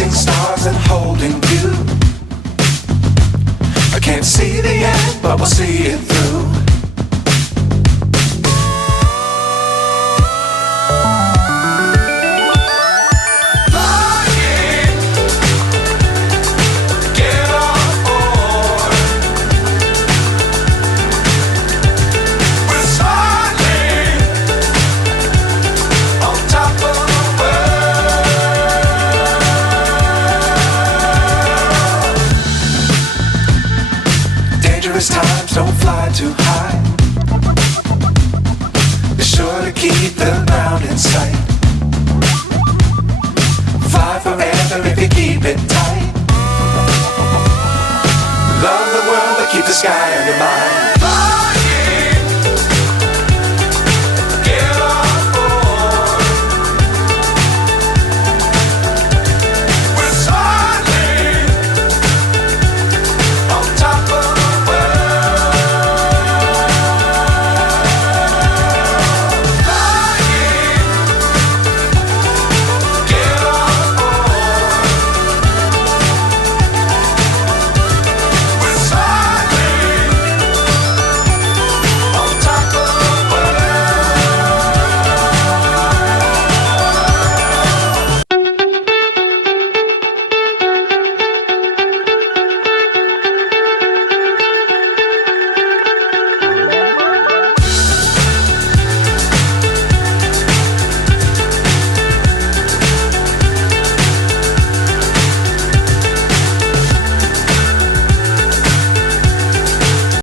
chasing stars and holding you. I can't see the end, but we'll see it through. Times don't fly too high. Be sure to keep the ground in sight. Fly forever if you keep it tight. Love the world, but keep the sky on your mind.